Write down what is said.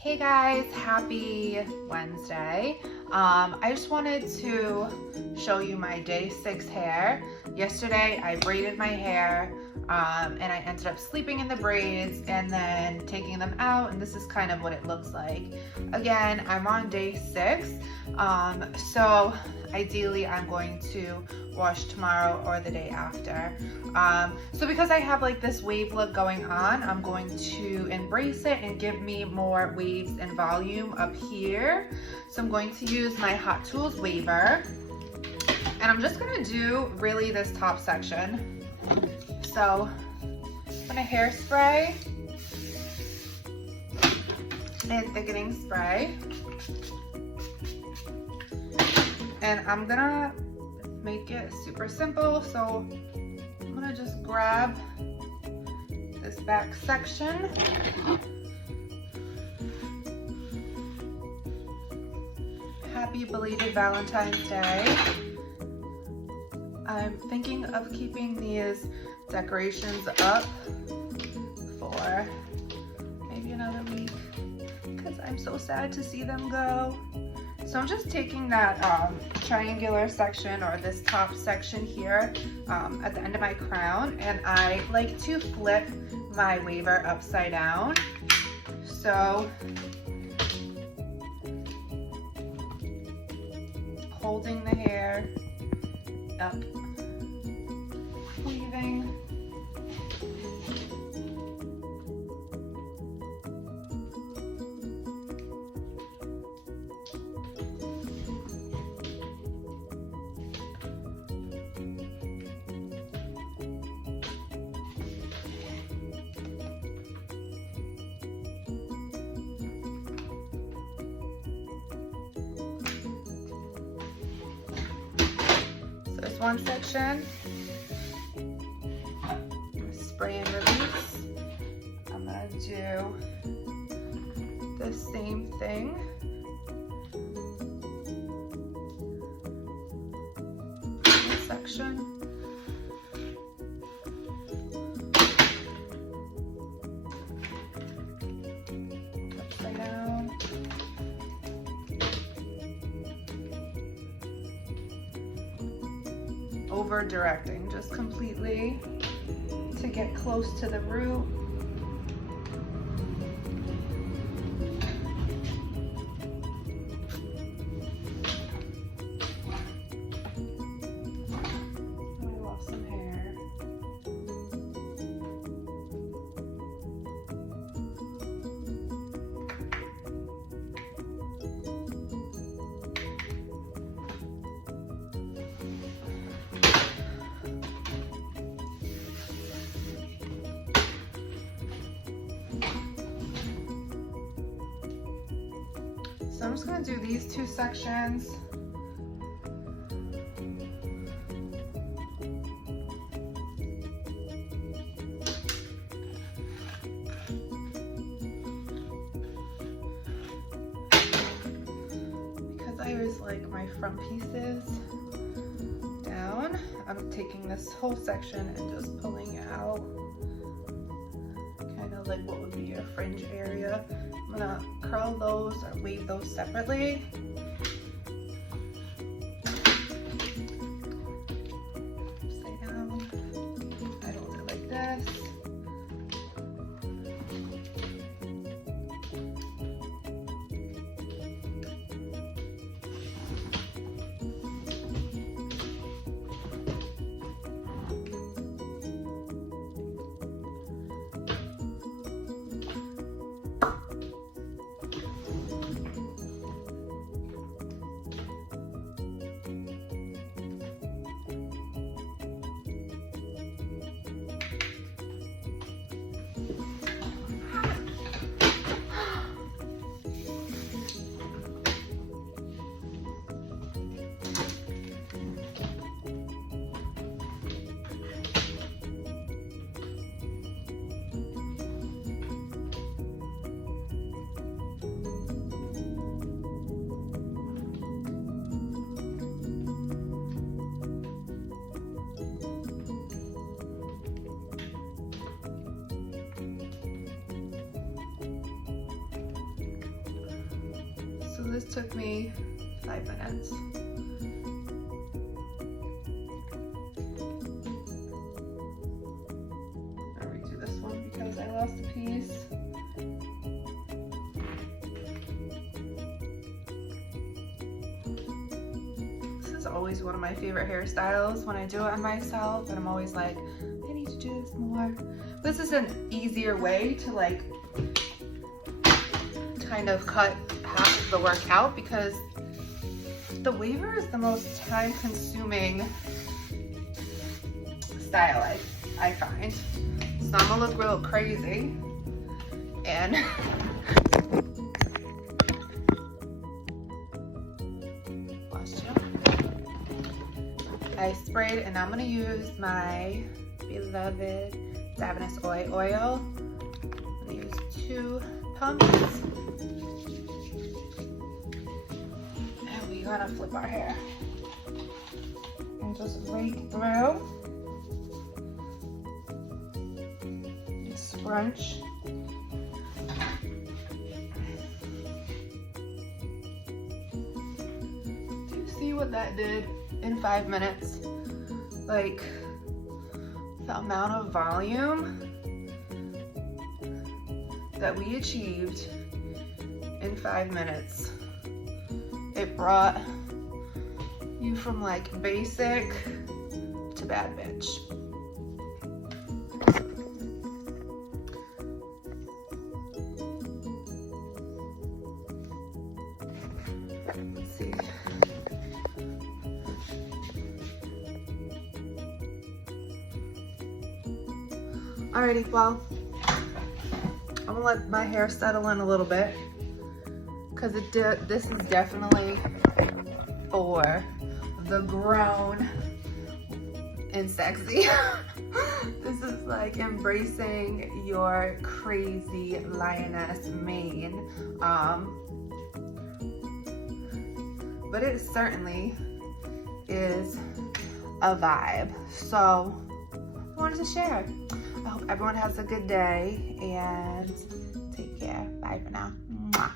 Hey guys, happy Wednesday. I just wanted to show you my day 6 hair. Yesterday I braided my hair and I ended up sleeping in the braids and then taking them out, and this is kind of what it looks like. Again, I'm on day 6, so ideally I'm going to wash tomorrow or the day after. So because I have like this wave look going on, I'm going to embrace it and give me more waves and volume up here. So I'm going to use my Hot Tools waver, and I'm just gonna do really this top section. So I'm gonna hairspray and thickening spray, and I'm gonna make it super simple. So I'm gonna just grab this back section, happy belated Valentine's Day. I'm thinking of keeping these decorations up for maybe another week because I'm so sad to see them go. So I'm just taking that triangular section, or this top section here at the end of my crown, and I like to flip my waver upside down. So holding the hair up, weaving. This one section, spray and release. I'm gonna do the same thing. This section. Upside down. Over directing just completely to get close to the root. I lost some hair. So I'm just going to do these two sections. Because I always like my front pieces down, I'm taking this whole section and just pulling it out. Kind of like what would be a fringe area. I'm gonna curl those or wave those separately. Upside down. I hold it like this. this took me 5 minutes. I'll redo this one because I lost a piece. This is always one of my favorite hairstyles when I do it on myself, and I'm always like, I need to do this more. This is an easier way to like kind of cut half of the work out, because the waver is the most time consuming style I find. So I'm gonna look real crazy and I sprayed, and I'm gonna use my beloved Davines oil. I'm gonna use 2 pumps. And we gotta flip our hair. And just rake through. And scrunch. Do you see what that did in 5 minutes? Like, the amount of volume that we achieved in 5 minutes. It brought you from like basic to bad bitch. Let's see. Alrighty, well, I'm gonna let my hair settle in a little bit, because this is definitely for the grown and sexy. This is like embracing your crazy lioness mane. But it certainly is a vibe. So I wanted to share. I hope everyone has a good day and take care. Bye for now. Mwah.